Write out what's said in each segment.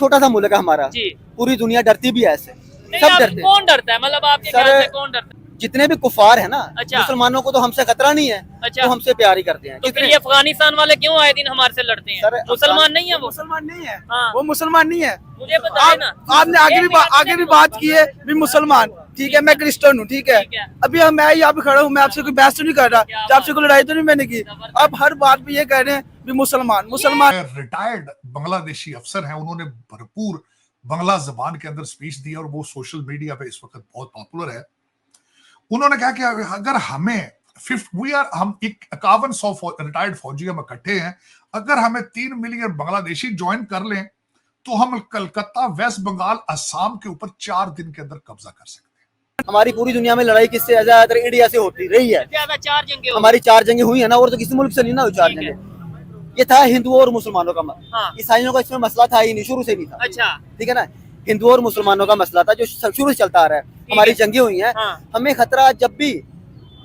छोटा सा मुल्क है हमारा जी। पूरी दुनिया डरती भी है ऐसे, नहीं, सब आप डरते हैं। कौन डरता है, मतलब आपके सर, ख्याल से कौन डरता है? जितने भी कुफार है ना, अच्छा। मुसलमानों को तो हमसे खतरा नहीं है, अच्छा। तो हमसे प्यार ही करते हैं। तो फिर ये अफगानिस्तान वाले क्यों आए दिन हमारे से लड़ते हैं? सर, मुसलमान नहीं है वो? मुसलमान नहीं है, हाँ। वो मुसलमान नहीं है। मुझे बताए ना। आपने आगे भी बात की है भी मुसलमान, ठीक है, मैं क्रिश्चियन हूँ, ठीक है। ठीक है। अभी मैं यहाँ पे खड़ा हूँ, मैं आपसे कोई बहस तो नहीं कर रहा, क्या कि आपसे कोई लड़ाई तो नहीं मैंने की। जबरदस्त। अब हर बात पे ये कह रहे हैं भी मुसलमान। रिटायर्ड बांग्लादेशी अफसर हैं, उन्होंने भरपूर बांग्ला जबान के अंदर स्पीच दी और वो सोशल मीडिया पे इस वक्त बहुत पॉपुलर है। उन्होंने कहा कि अगर हमें हम 5100 रिटायर्ड फौजी हम इकट्ठे हैं, अगर हमें 3 मिलियन बांग्लादेशी ज्वाइन कर लें तो हम कलकत्ता, वेस्ट बंगाल, असम के ऊपर 4 दिन के अंदर कब्जा कर सकते हैं। हमारी पूरी दुनिया में लड़ाई किससे ज्यादातर इंडिया से होती रही है। ज्यादा 4 जंगे हमारी 4 जंगें हुई है ना, और तो किसी मुल्क से नहीं ना हुई 4 ठीक है। जंगें। ये था हिंदुओं और मुसलमानों का हाँ। ईसाइयों का इसमें मसला था ही नहीं, शुरू से नहीं था। अच्छा। ठीक है ना, हिंदुओं और मुसलमानों का मसला था जो शुरू से चलता आ रहा है। हमारी जंगे हुई हैं। हाँ। हमें खतरा जब भी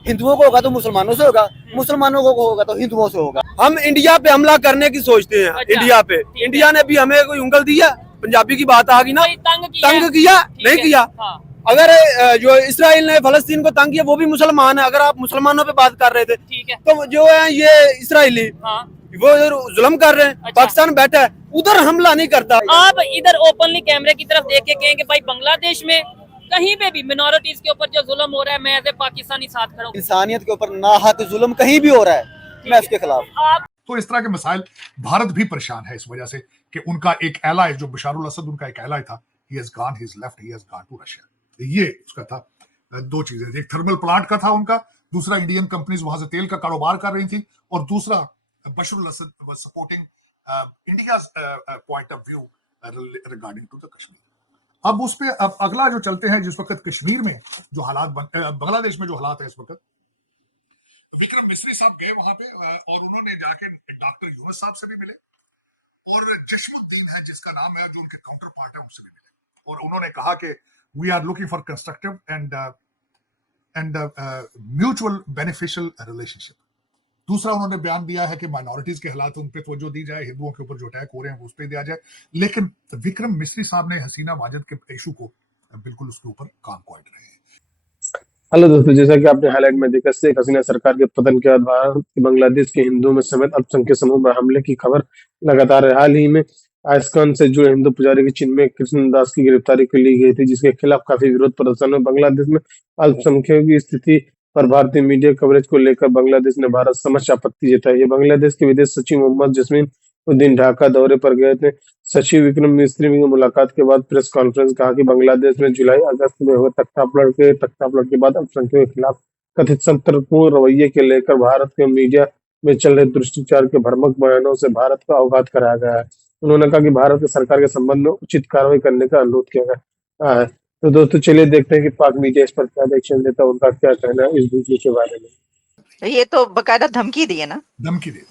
हिंदुओं को होगा तो मुसलमानों से होगा, मुसलमानों को होगा तो हिंदुओं से होगा। हम इंडिया पे हमला करने की सोचते हैं। अच्छा, इंडिया पे, ठीक है। इंडिया ने भी हमें कोई उंगल दी है? पंजाबी की बात आ गई ना, कोई तंग किया? तंग किया ठीक नहीं है। किया। हाँ। अगर जो इसराइल ने फलस्तीन को तंग किया वो भी मुसलमान है। अगर आप मुसलमानों पे बात कर रहे थे ठीक है। तो जो है ये इसराइली हाँ। वो जुल्म कर रहे हैं। अच्छा। पाकिस्तान बैठा है उधर हमला नहीं करता। आप इधर ओपनली कैमरे की तरफ देख के कहें कि भाई बांग्लादेश में कहीं पे भी मिनोरिटीज के ऊपर जो जुल्म हो रहा है, मैं एज ए पाकिस्तानी साथ खड़ा हूं। इंसानियत के ऊपर नाहक जुल्म कहीं भी हो रहा है, मैं उसके खिलाफ। आप तो इस तरह के मसाइल, भारत भी परेशान है इस वजह से कि उनका एक एलाय जो बशारुल असद उनका एक एलाय था, he has gone, he's left, he has gone to Russia। ये उसका था। 2 चीजें, एक थर्मल प्लांट का था उनका, दूसरा इंडियन कंपनीज वहां से तेल का कारोबार कर रही थी, और दूसरा Bashar al Assad was supporting India's point of view regarding to the Kashmir. अब उस पे अब अगला जो चलते हैं, जिस वक्त कश्मीर में जो हालात बांग्लादेश में जो हालात है इस वक्त, विक्रम मिस्री साहब गए वहां पे और उन्होंने जाके डॉक्टर यूनुस साहब से भी मिले, और जशमुद्दीन है जिसका नाम है जो उनके काउंटर पार्ट है उनसे भी मिले, और उन्होंने कहा कि we are looking for constructive and mutual beneficial relationship. दूसरा उन्होंने बयान दिया है कि माइनॉरिटीज के हालात उन पे तवज्जो दी जाए, हिंदुओं के ऊपर जो अटैक हो रहे हैं उस पर दिया जाए, लेकिन विक्रम मिस्री साहब ने हसीना वाजिद के इशू को बिल्कुल उसके ऊपर काम को रहे हैं। हेलो दोस्तों, जैसा कि आपने हाईलाइट में देखा, शेख हसीना सरकार के पतन के बाद भारत की बांग्लादेश के हिंदुओं में समेत अल्पसंख्यक समूह में हमले की खबर लगातार है। हाल ही में आयस्कान से जुड़े हिंदू पुजारी की चिन्मय कृष्णदास की गिरफ्तारी की ली गई थी, जिसके खिलाफ काफी विरोध प्रदर्शन में बांग्लादेश में अल्पसंख्यकों की स्थिति पर भारतीय मीडिया कवरेज को लेकर बांग्लादेश ने भारत समक्ष आपत्ति जताई है। बांग्लादेश के विदेश सचिव मोहम्मद जसमीन उद्दीन ढाका दौरे पर गए थे। सचिव विक्रम मिस्री की मुलाकात के बाद प्रेस कॉन्फ्रेंस कहा कि बांग्लादेश में जुलाई अगस्त में हुए तख्तापलट के बाद अल्पसंख्यकों के खिलाफ कथित संतर्कपूर्ण रवैये के लेकर भारत के मीडिया में चल रहे दुष्प्रचार के भ्रामक बयानों से भारत को अवगत कराया गया है। उन्होंने कहा कि भारत की सरकार के संबंध में उचित कार्रवाई करने का अनुरोध किया गया है। तो दोस्तों चलिए देखते हैं कि पाक मीडिया इस पर क्या रिएक्शन देता है, उनका क्या कहना है इस वीडियो के बारे में। ये तो बकायदा धमकी दी है ना, धमकी दी।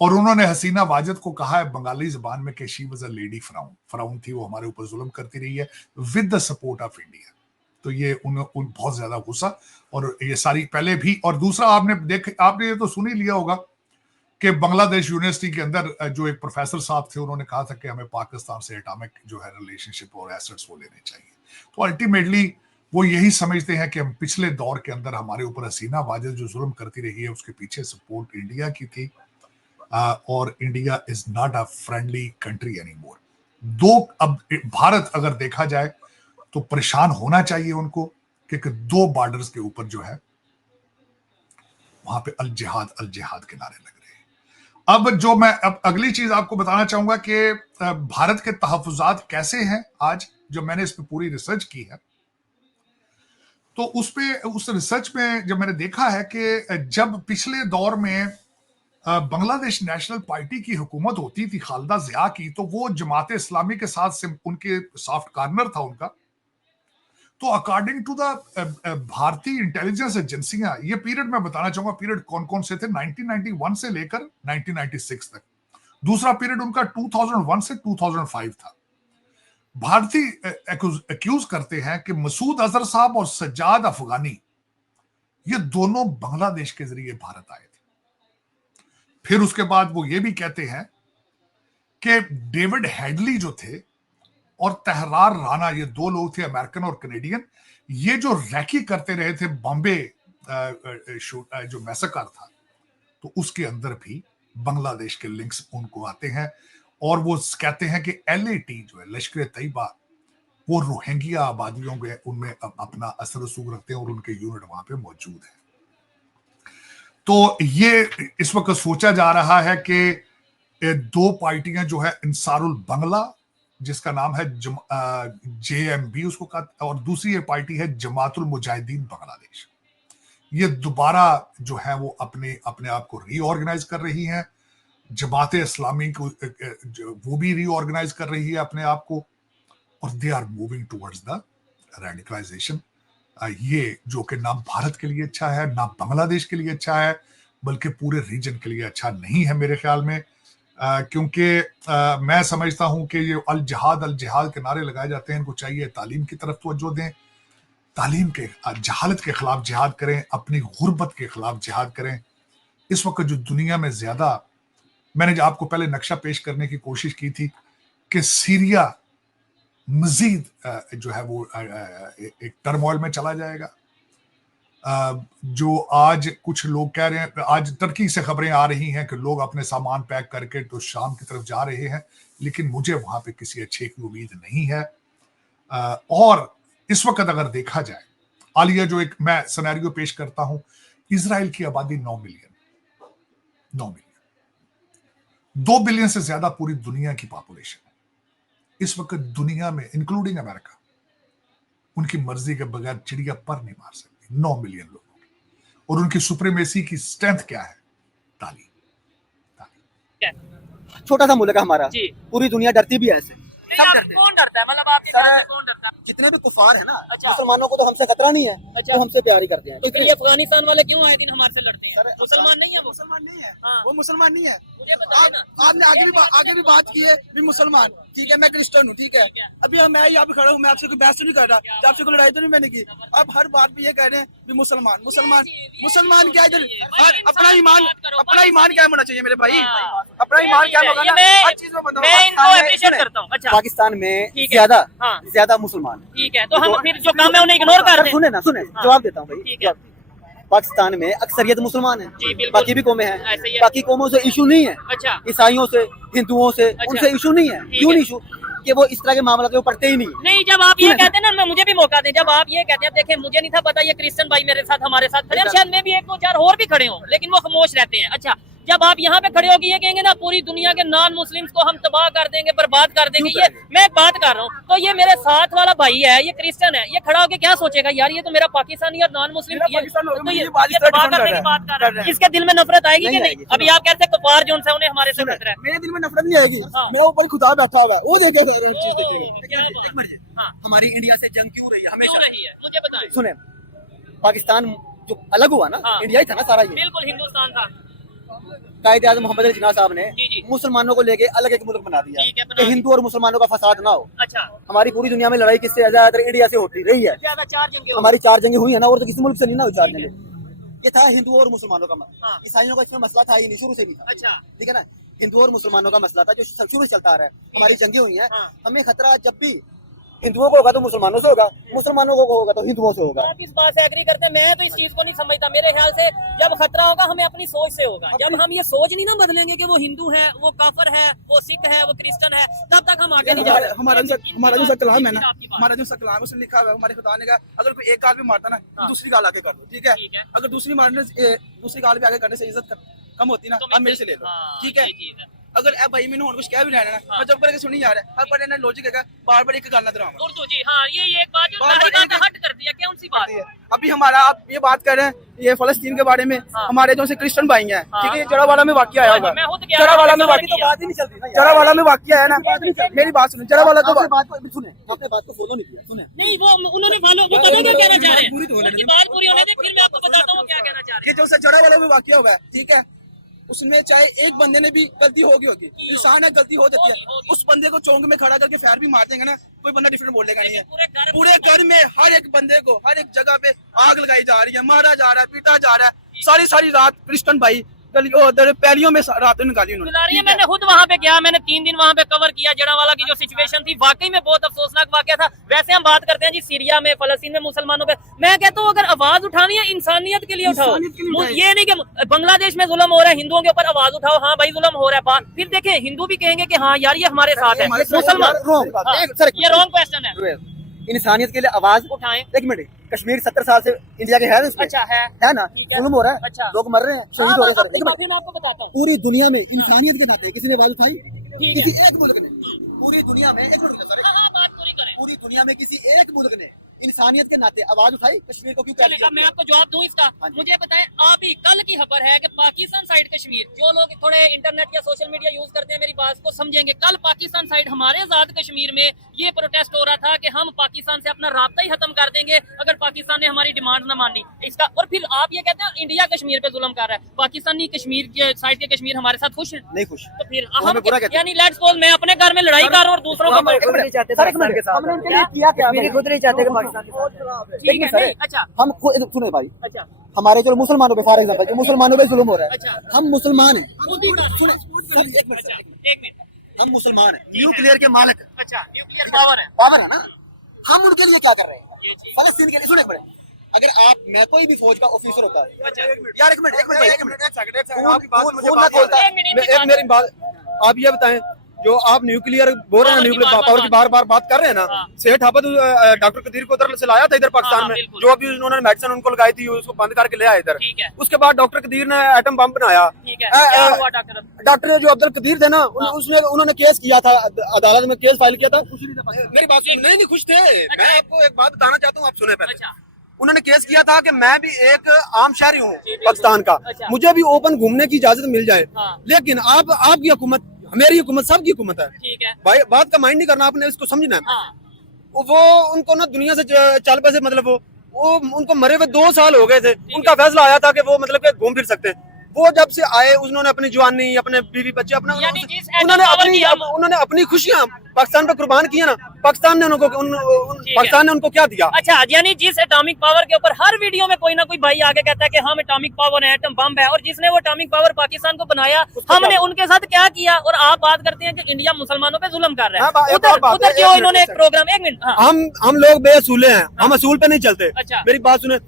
और उन्होंने हसीना वाजिद को कहा है बंगाली जबान में कि शी वाज अ लेडी फराउन थी, वो हमारे ऊपर जुल्म करती रही है with the support of India. तो ये उन बहुत ज्यादा गुस्सा, और ये सारी पहले भी। और दूसरा आपने ये तो सुन ही लिया होगा कि बांग्लादेश यूनिवर्सिटी के अंदर जो एक प्रोफेसर साहब थे, उन्होंने कहा था कि हमें पाकिस्तान से एटॉमिक जो है रिलेशनशिप और एसेट्स वो लेने चाहिए। तो अल्टीमेटली वो यही समझते हैं कि हम पिछले दौर के अंदर हमारे ऊपर हसीना वाजिद जो जुल्म करती रही है उसके पीछे सपोर्ट इंडिया की थी, और India is not a friendly country any more. अब भारत अगर देखा जाए तो परेशान होना चाहिए उनको, क्योंकि 2 बॉर्डर्स के ऊपर जो है वहां पे अल जिहाद के नारे लग रहे हैं। अब जो मैं अगली चीज आपको बताना चाहूंगा कि भारत के तहफुजात कैसे हैं आज, जो मैंने इस पे पूरी रिसर्च की है, तो उस रिसर्च में जब मैंने देखा है कि जब पिछले दौर में बांग्लादेश नेशनल पार्टी की हुकूमत होती थी खालिदा जिया की, तो वो जमात इस्लामी के साथ से उनके सॉफ्ट कॉर्नर था उनका। तो अकॉर्डिंग टू द भारतीय इंटेलिजेंस एजेंसियां, ये पीरियड मैं बताना चाहूंगा पीरियड कौन कौन से थे, 1991 से लेकर 1996 तक। दूसरा पीरियड उनका 2001 से 2005 था। भारतीय एक्यूज करते हैं कि मसूद अजहर साहब और सज्जाद अफगानी ये दोनों बांग्लादेश के जरिए भारत आए थे। फिर उसके बाद वो ये भी कहते हैं कि डेविड हेडली जो थे और तहरार राणा, ये दो लोग थे, अमेरिकन और कनेडियन। ये जो रैकी करते रहे थे बॉम्बे जो मैसेकर था, तो उसके अंदर भी बांग्लादेश के लिंक्स उनको आते हैं। और वो कहते हैं कि LAT जो है, लश्कर तैयबा, वो रोहिंग्या आबादियों के उनमें अपना असर रसूख रखते हैं और उनके यूनिट वहां पे मौजूद है। तो ये इस वक्त सोचा जा रहा है कि दो पार्टियां जो है, इंसारुल बांग्ला जिसका नाम है JMB उसको कहा, और दूसरी ये पार्टी है जमातुल मुजाहिदीन बांग्लादेश, ये दोबारा जो है वो अपने आप को रीऑर्गेनाइज कर रही हैं। जमात इस्लामी को वो भी रीऑर्गेनाइज कर रही है अपने आप को, और they are moving towards the radicalisation. ये जो कि ना भारत के लिए अच्छा है, ना बांग्लादेश के लिए अच्छा है, बल्कि पूरे रीजन के लिए अच्छा नहीं है मेरे ख्याल में। क्योंकि मैं समझता हूं कि ये अल जिहाद के नारे लगाए जाते हैं, इनको चाहिए तालीम की तरफ तवज्जो दें, तालीम के जहालत के खिलाफ जिहाद करें, अपनी गुर्बत के खिलाफ जिहाद करें। इस वक्त जो दुनिया में ज्यादा, मैंने आपको पहले नक्शा पेश करने की कोशिश की थी कि सीरिया मजीद जो है वो एक टर्मोइल में चला जाएगा। जो आज कुछ लोग कह रहे हैं, आज तुर्की से खबरें आ रही हैं कि लोग अपने सामान पैक करके तो शाम की तरफ जा रहे हैं, लेकिन मुझे वहां पे किसी अच्छे की उम्मीद नहीं है। और इस वक्त अगर देखा जाए, आलिया जो एक मैं सिनेरियो पेश करता हूं, इजराइल की आबादी 9 मिलियन, 2 बिलियन से ज्यादा पूरी दुनिया की पॉपुलेशन है। इस वक्त दुनिया में इंक्लूडिंग अमेरिका उनकी मर्जी के बगैर चिड़िया पर नहीं मार सकती। 9 मिलियन लोगों की, और उनकी सुप्रीमेसी की स्ट्रेंथ क्या है? तालीम। छोटा सा मुल्क है हमारा, जी। पूरी दुनिया डरती भी है ऐसे, सब डरते हैं। कौन डरता है, मतलब आपके ख्याल से कौन डरता है? जितने भी कुफार है ना, अच्छा। मुसलमानों को तो हमसे खतरा नहीं है, अच्छा। वो हमसे प्यार ही करते हैं। तो फिर ये अफगानिस्तान वाले क्यों आए दिन हमारे से लड़ते हैं? सर, मुसलमान नहीं है वो? मुसलमान नहीं है, हाँ। वो मुसलमान नहीं है। मुझे बताइए ना। आपने आगे भी बात की है भी मुसलमान, ठीक है, मैं क्रिश्चियन हूँ, ठीक है। ठीक है। अभी मैं यहाँ पे खड़ा हूँ, मैं आपसे कोई बहस तो नहीं कर रहा, कि आपसे कोई लड़ाई तो नहीं मैंने की। आप हर बात पे ये कह रहे हैं भी मुसलमान क्या इधर अपना ईमान क्या होना चाहिए मेरे भाई, अपना ईमान क्या होगा ना, हर चीज में बंदा मैं इनको अप्रिशिएट करता हूँ। अच्छा, पाकिस्तान में ठीक है। हाँ। ज्यादा मुसलमान है। ठीक है, तो हम फिर जो काम है उन्हें इग्नोर कर रहे हैं। सुने जवाब देता हूँ भाई। ठीक है। पाकिस्तान में अक्सरियत मुसलमान है, जी, बिल्कुल। बाकी भी कौमें ऐसे हैं, ही है। बाकी कौमों से इशू नहीं है। अच्छा। ईसाइयों से, हिंदुओं से, अच्छा। उनसे इशू नहीं है। ठीक क्यों है। नहीं इशू? कि वो इस तरह के मामला को पढ़ते ही नहीं है। नहीं, जब आप ये कहते हैं ना, मैं मुझे भी मौका दें, जब आप ये कहते हैं, देखें मुझे नहीं था पता ये क्रिश्चियन भाई मेरे साथ हमारे साथ खड़े हैं, शायद मैं भी 1-2-4 और भी खड़े हों, लेकिन वो खामोश रहते हैं। अच्छा, जब आप यहाँ पे खड़े होकर ये कहेंगे ना पूरी दुनिया के नॉन मुस्लिम्स को हम तबाह कर देंगे, बर्बाद कर देंगे, ये मैं एक बात कर रहा हूँ, तो ये मेरे साथ वाला भाई है, ये क्रिश्चियन है, ये खड़ा होकर क्या सोचेगा, यार ये तो मेरा पाकिस्तानी और नॉन मुस्लिम तो ये तबाह करने की बात कर रहे हैं। इसके दिल में नफरत आएगी कि नहीं? अभी आप कहते हैं कफार जो है उन्हें हमारे से खतरा है। मेरे दिल में नफरत नहीं आएगी, हाँ। मेरा ऊपर खुदा बैठा हुआ है, वो देखेगा हर चीज क्या बात है? हाँ। हमारी इंडिया से जंग क्यों रही है क्यों हमेशा? रही है, मुझे बताएं। सुने, पाकिस्तान जो अलग हुआ ना, हाँ। इंडिया ही था ना सारा। ये बिल्कुल हिंदुस्तान था। कायदे आज़म मोहम्मद अली जिन्ना साहब ने जी, जी। मुसलमानों को लेके अलग एक मुल्क बना दिया ठीक है, बना कि हिंदू और मुसलमानों का फसाद ना हो। अच्छा, हमारी पूरी दुनिया में लड़ाई किससे ज्यादातर इंडिया से होती रही है। ज्यादा 4 जंगे हो हमारी 4 जंगें हुई है ना, और तो किसी मुल्क से नहीं ना हुई 4 जंगें। ये था हिंदुओं और मुसलमानों का हाँ। ईसाइयों का इसमें मसला था ही नहीं, शुरू से भी था। अच्छा, ठीक है ना, हिंदुओं और मुसलमानों का मसला था जो शुरू से चलता आ रहा है। हमारी जंगें हुई हैं, हाँ। हमें खतरा जब भी हिंदुओं को होगा तो मुसलमानों से होगा, मुसलमानों को होगा तो हिंदुओं से होगा। आप इस बात से एग्री करते हैं? मैं तो इस चीज को नहीं समझता। मेरे ख्याल से जब खतरा होगा हमें अपनी सोच से होगा। जब हम ये सोच नहीं ना बदलेंगे कि वो हिंदू है, वो काफर है, वो सिख है, वो क्रिश्चियन है, तब तक हम आगे नहीं जा सकते। हमारा जो कलाम है ना, आपकी बात। हमारा जो कलाम है उसमें लिखा हुआ है, हमारे खुदा ने कहा अगर कोई एक गाल भी मारता ना, हाँ। दूसरी गाल आके कर दो, ठीक है। ठीक है। अगर दूसरी गाल भी आगे करने से इज्जत कम होती ना, तो आप मेरे से ले लो, हाँ, ठीक है। ये चीज़ है। अगर ए भाई मैंने कुछ कह भी लेना ना, हाँ। मैं जब करके सुनी जा रहा है, हर पर ना लॉजिक है, बार-बार एक गाल ना दोहराऊं। उर्दू जी, हाँ, ये एक बात जो बार-बार सारी बातें एक- हट कर दिया, कौन सी बात? अभी हमारा आप ये बात कर रहे हैं ये फलस्तीन के बारे में, हाँ। हमारे जो से क्रिश्चियन भाई हैं, हाँ। ठीक है, जरावाला में वाकया आया हुआ मैं है, खुद गया जरावाला में था, वाकया, तो बात ही नहीं चलती ना यार। जरावाला में वाकया है ना, मेरी बात सुनो, जरावाला तो आपने बात को सुने, आपने बात को फॉलो नहीं किया। सुने, नहीं, वो उन्होंने फॉलो, वो पता क्या कहना चाह रहे हैं? पूरी तो होने दे। उनकी बात पूरी होने दे, फिर मैं आपको बताता हूँ वो क्या कहना चाह रहे ये हैं। जो से जरावाला में वाकया हुआ है, ठीक है, उसमें चाहे एक बंदे ने भी गलती होगी, इंसान है, गलती हो जाती है, होगी। उस बंदे को चौंक में खड़ा करके फायर भी मार देंगे ना, कोई बंदा डिफरेंट बोलेगा नहीं है। पूरे पूरे घर में हर एक बंदे को हर एक जगह पे आग लगाई जा रही है, मारा जा रहा है, पीटा जा रहा है, सारी रात क्रिश्चियन भाई पैलियों में रातों निकाली उन्होंने। सुना रही है, मैंने खुद वहाँ पे गया, मैंने 3 दिन वहाँ पे कवर किया। जड़ावाला की जो सिचुएशन थी वाकई में बहुत अफसोसनाक वाकया था। वैसे हम बात करते हैं जी सीरिया में, फलस्तीन में मुसलमानों पे, मैं कहता हूँ अगर आवाज उठानी है इंसानियत के लिए उठाओ। ये नहीं कि बांग्लादेश में जुल्म हो रहा है, हिंदुओं के ऊपर आवाज उठाओ, हाँ भाई जुल्म हो रहा है, फिर देखें हिंदू भी कहेंगे कि हाँ यार ये हमारे साथ है। मुसलमान ये रॉन्ग क्वेश्चन है। इंसानियत के लिए आवाज उठाएं। एक मिनट, कश्मीर 70 साल से इंडिया के है ना, अच्छा है ना, जुल्म हो रहा है, अच्छा। लोग मर रहे हैं, शहीद हो रहे हैं। एक मिनट, फिर मैं आपको बताता हूँ। पूरी दुनिया में इंसानियत के नाते किसी ने आवाज उठाई? ठीक है। किसी एक मुल्क ने पूरी दुनिया में, एक मिनट सर, हाँ, बात पूरी करें। पूरी दुनिया में किसी एक मुल्क ने इंसानियत के नाते आवाज उठाई? कश्मीर को क्यों चलिए, अब मैं आपको जवाब दूं इसका। हाँ जी। मुझे बताएं, अभी कल की खबर है कि पाकिस्तान साइड कश्मीर, जो लोग थोड़े इंटरनेट या सोशल मीडिया यूज करते हैं मेरी बात को समझेंगे, कल पाकिस्तान साइड हमारे आजाद कश्मीर में ये प्रोटेस्ट हो रहा था कि हम पाकिस्तान से अपना राब्ता ही खत्म कर देंगे अगर पाकिस्तान ने हमारी डिमांड न मानी इसका। और फिर आप ये कहते हैं इंडिया कश्मीर पे जुल्म कर रहा है, पाकिस्तानी कश्मीर के साइड के कश्मीर हमारे साथ खुश है? नहीं खुश। तो फिर वो हमें बुरा कहते हैं। यानी लेट्स सपोज मैं अपने घर में लड़ाई कर रहा हूँ और दूसरों को हमने उनके लिए किया क्या? खुद नहीं चाहते कि पाकिस्तान के साथ। ठीक है, नहीं, अच्छा हम सुने भाई, अच्छा हमारे जो मुसलमानों पे फॉर एग्जांपल जो मुसलमानों पे जुल्म हो रहा है, अच्छा। हम मुसलमान हैं, खुद ही बात- सुने सर, एक मिनट अच्छा, सर, एक मिनट। हम मुसलमान हैं, न्यूक्लियर के मालिक, अच्छा, न्यूक्लियर पावर है। पावर है ना, हम उनके लिए क्या कर रहे हैं? ये चीज। फलस्तीन के लिए सुने बड़े, अगर आप, मैं कोई भी फौज का ऑफिसर होता है अच्छा। यार, एक मिनट भाई, एक मिनट, आपकी बात मुझे खून ना बात खोलता है। एक मिनट एक मेरी बात, आप ये बताएं, जो आप न्यूक्लियर बोल रहे हैं, न्यूक्लियर पावर की बार बार बात कर रहे हैं ना, हाँ। सेठ हाफत डॉक्टर कदीर को उधर से लाया था इधर पाकिस्तान हाँ, में, बिल्कुल। जो अभी उन्होंने मेडिसिन उनको लगाई थी उसको बंद करके ले आए इधर। ठीक है। उसके बाद डॉक्टर कदीर ने एटम बम बनाया। ठीक है, क्या हुआ डॉक्टर? डॉक्टर जो अब्दुल कदीर थे ना, उसने उन्होंने केस किया था, अदालत में केस फाइल किया था। मेरी बात सुन, नहीं खुश थे। मैं आपको एक बात बताना चाहता हूँ, आप सुने पहले। अच्छा। उन्होंने केस किया था कि मैं भी एक आम शहरी हूँ पाकिस्तान का, अच्छा। मुझे भी ओपन घूमने की इजाजत मिल जाए, हाँ। लेकिन आपकी हुकूमत, मेरी हुकूमत, सबकी हुकूमत है ठीक है। भाई, बात का माइंड नहीं करना, आपने इसको समझना है। हाँ। वो उनको ना दुनिया से चल पैसे, मतलब वो उनको मरे हुए 2 साल हो गए थे, उनका फैसला आया था कि वो मतलब कि घूम फिर सकते हैं। वो जब से आए उन्होंने अपनी जवानी, अपने बीवी बच्चे, अपना यानी जिस उन्होंने एटम पावर की हम- उन्होंने अपनी खुशियां पाकिस्तान पे कुर्बान किया ना, पाकिस्तान ने उनको पाकिस्तान ने उनको क्या दिया? अच्छा, यानी जिस एटॉमिक पावर के ऊपर हर वीडियो में कोई ना कोई भाई आगे कहता है कि हम एटॉमिक पावर है, एटम बम है, और जिसने वो एटॉमिक पावर पाकिस्तान को बनाया, हमने उनके साथ क्या किया? और आप बात करते हैं कि इंडिया मुसलमानों पे जुल्म कर रहा हाँ, है। एक और बात उधर है, जो एक इन्होंने मिनट, एक प्रोग्राम, एक मिनट, हाँ। हम लोग बेअसूले हैं, हम असूल पे नहीं चलते। अच्छा। मेरी बात सुने,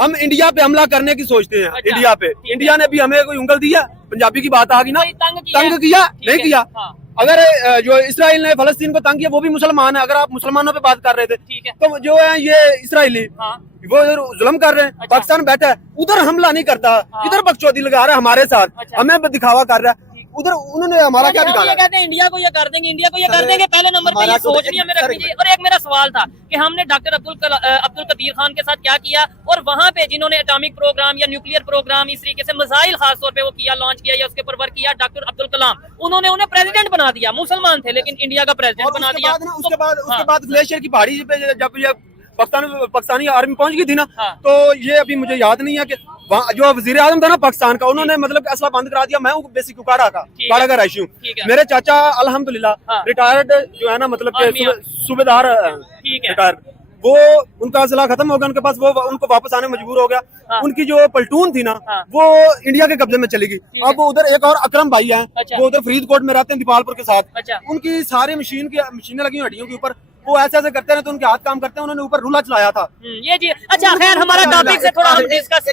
हम इंडिया पे हमला करने की सोचते हैं। अच्छा, इंडिया पे, ठीक है। इंडिया ने भी हमें कोई उंगल दिया? पंजाबी की बात आ गई ना, कोई तंग किया? तंग किया? ठीक नहीं है, किया। हाँ। अगर जो इसराइल ने फलस्तीन को तंग किया, वो भी मुसलमान है। अगर आप मुसलमानों पे बात कर रहे थे, ठीक है। तो जो है ये इसराइली, हाँ। वो जुल्म कर रहे हैं। अच्छा। पाकिस्तान बैठा है, उधर हमला नहीं करता, हाँ। इधर बकचोदी लगा रहा है हमारे साथ, अच्छा। हमें दिखावा कर रहा है। उधर उन्होंने हमारा क्या ये बिगाड़ा? कहते हैं इंडिया को ये कर देंगे, इंडिया को ये कर सर, देंगे। पहले नंबर पे ये हमारा तो सोच नहीं हमें रखनी चाहिए। और एक मेरा सवाल था कि हमने डॉक्टर अब्दुल कदीर खान के साथ क्या किया, और वहाँ पे जिन्होंने एटॉमिक प्रोग्राम या न्यूक्लियर प्रोग्राम इस तरीके से मिसाइल खास तौर पे वो किया, लॉन्च किया या उसके ऊपर वर्क किया, डॉक्टर अब्दुल कलाम, उन्होंने उन्हें प्रेसिडेंट बना दिया। मुसलमान थे लेकिन इंडिया का प्रेसिडेंट और बना उसके दिया। बाद ना, तो- उसके हाँ। बाद ग्लेशियर की पहाड़ी पे जब ये पाकिस्तानी आर्मी पहुंच गई थी ना, हाँ। तो ये अभी मुझे याद नहीं है कि वहाँ जो वजीर आजम था ना पाकिस्तान का, उन्होंने मतलब असला बंद करा दिया। मैं हूँ बेसिक उकाड़ा का रहायशी हूँ। ठीक है। मेरे चाचा अल्हम्दुलिल्लाह हाँ। रिटायर्ड जो है ना, मतलब आर्मी कि सूबेदार ठीक है। रिटायर्ड, वो उनका असला खत्म हो गया उनके पास, वो उनको वापस आने मजबूर हो गया। हाँ। उनकी जो पलटून थी ना, हाँ। वो इंडिया के कब्जे में चली गई। ठीक है। अब वो उधर एक और अकरम भाई हैं, अच्छा। वो उधर फरीदकोट में रहते हैं दीपालपुर के साथ। अच्छा। उनकी सारी मशीनें लगी हुई हड्डियों के ऊपर, वो ऐसे ऐसे करते हैं तो उनके हाथ काम करते हैं। उन्होंने ऊपर रूला चलाया था। ये जी। अच्छा, खैर हमारा टॉपिक से थोड़ा हम डिस्कस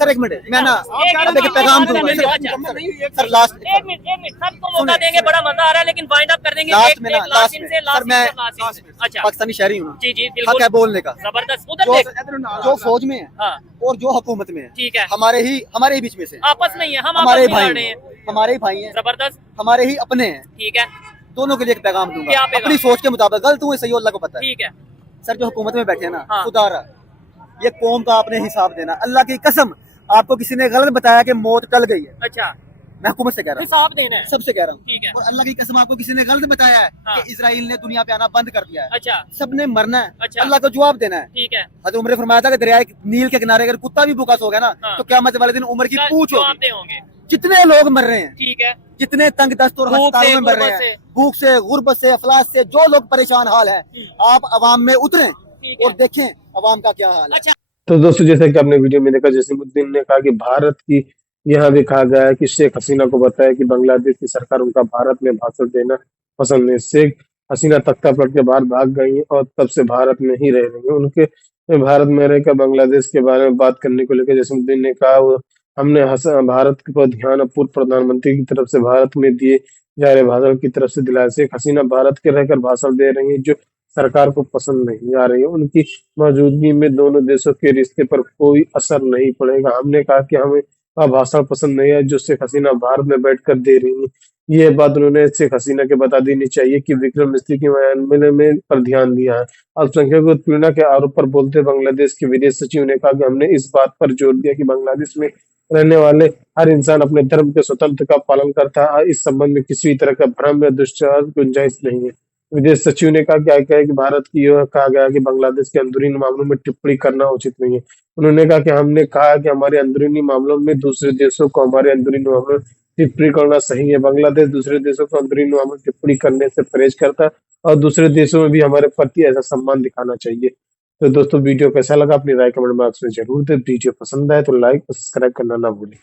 सर एक मिनट, मैं ना अब एक पैगाम दूंगा सर, लास्ट एक मिनट सबको मौका देंगे, बड़ा मजा आ रहा है, लेकिन वाइंड अप कर देंगे लास्ट एक में ना, लास्ट लास्ट इन में से सर, लास्ट मैं इन से। अच्छा, पाकिस्तानी शहरी हूँ, जी जी हक बिल्कुल, है बोलने का। जबरदस्त। उधर जो देख, जो फौज में है हाँ और जो हुकूमत में है, ठीक है, हमारे ही बीच में से, आपस में ही है, हम हमारे आपस में भाई लड़ रहे हैं। हैं, हमारे ही भाई हैं, जबरदस्त, हमारे ही अपने हैं, ठीक है, दोनों के लिए एक पैगाम क्या दूंगा पैगाम? अपनी सोच के मुताबिक। गलत हूँ सही, अल्लाह को पता है। ठीक है। सर जो हुकूमत में बैठे हैं ना, हाँ। खुदारा ये कौम का आपने हिसाब देना। अल्लाह की कसम, आपको किसी ने गलत बताया कि मौत टल गई है, अच्छा, मैं हुकूमत से कह रहा हूँ, हिसाब देना है। सबसे कह रहा हूँ। ठीक है। और अल्लाह की कसम, आपको किसी ने गलत बताया है हाँ। कि इजराइल ने दुनिया पे आना बंद कर दिया है, अच्छा, सबने मरना है, अच्छा। अल्लाह को जवाब देना है। ठीक है, हजरत उमर ने फरमाया था कि दरिया नील के किनारे अगर कुत्ता भी भूखा सो गया ना, हाँ। तो क़यामत वाले दिन उमर की पूछ जवाब होगी। दे होंगे। जितने लोग मर रहे हैं, ठीक है, जितने तंग दस्त और भूख अस्पतालों से, में मर रहे गुर्बत हैं, से। भूख से, गुर्बत से, अफलास से, जो लोग परेशान हाल है, आप अवाम में उतरें ठीक है। और देखें अवाम का क्या हाल है। अच्छा, तो दोस्तों, जैसा कि आपने वीडियो में देखा, जसीमुद्दीन ने कहा कि भारत की यहाँ भी कहा गया है कि शेख हसीना को बताया कि बांग्लादेश की सरकार उनका भारत में भाषण देना पसंद नहीं। शेख हसीना तख्ता पलट के बाहर भाग गई हैं और तब से भारत में ही रह रही हैं। उनके भारत में रहकर बांग्लादेश के बारे में बात करने को लेकर जसीमुद्दीन ने कहा, वो हमने भारत पर ध्यान अब पूर्व प्रधानमंत्री की तरफ से भारत में दिए जा रहे भाषण की तरफ से दिलाया। शेख हसीना भारत के रहकर भाषण दे रही है जो सरकार को पसंद नहीं आ रही है। उनकी मौजूदगी में दोनों देशों के रिश्ते पर कोई असर नहीं पड़ेगा। हमने कहा कि हमें भाषण पसंद नहीं है जो शेख हसीना भारत में बैठकर दे रही है। ये बात उन्होंने शेख हसीना के बता देनी चाहिए कि विक्रम मिस्री के मामले में पर ध्यान दिया है। अल्पसंख्यकों की उत्पीड़न के आरोप पर बोलते बांग्लादेश के विदेश सचिव ने कहा कि हमने इस बात पर जोर दिया कि बांग्लादेश में रहने वाले हर इंसान अपने धर्म के स्वतंत्र का पालन करता है। इस संबंध में किसी भी तरह का भ्रम या दुष्प्रचार की गुंजाइश नहीं है। विदेश सचिव ने कहा कि भारत की यह कहा गया कि बांग्लादेश के अंदरूनी मामलों में टिप्पणी करना उचित नहीं है। उन्होंने कहा कि हमने कहा कि हमारे अंदरूनी मामलों में दूसरे देशों को हमारे अंदरूनी मामलों में टिप्पणी करना सही है। बांग्लादेश दूसरे देशों को अंदरूनी मामलों में टिप्पणी करने से परहेज करता है और दूसरे देशों में भी हमारे प्रति ऐसा सम्मान दिखाना चाहिए। तो दोस्तों वीडियो कैसा लगा अपनी राय कमेंट बॉक्स में जरूर दें। वीडियो पसंद आए तो लाइक और सब्सक्राइब करना ना भूलें।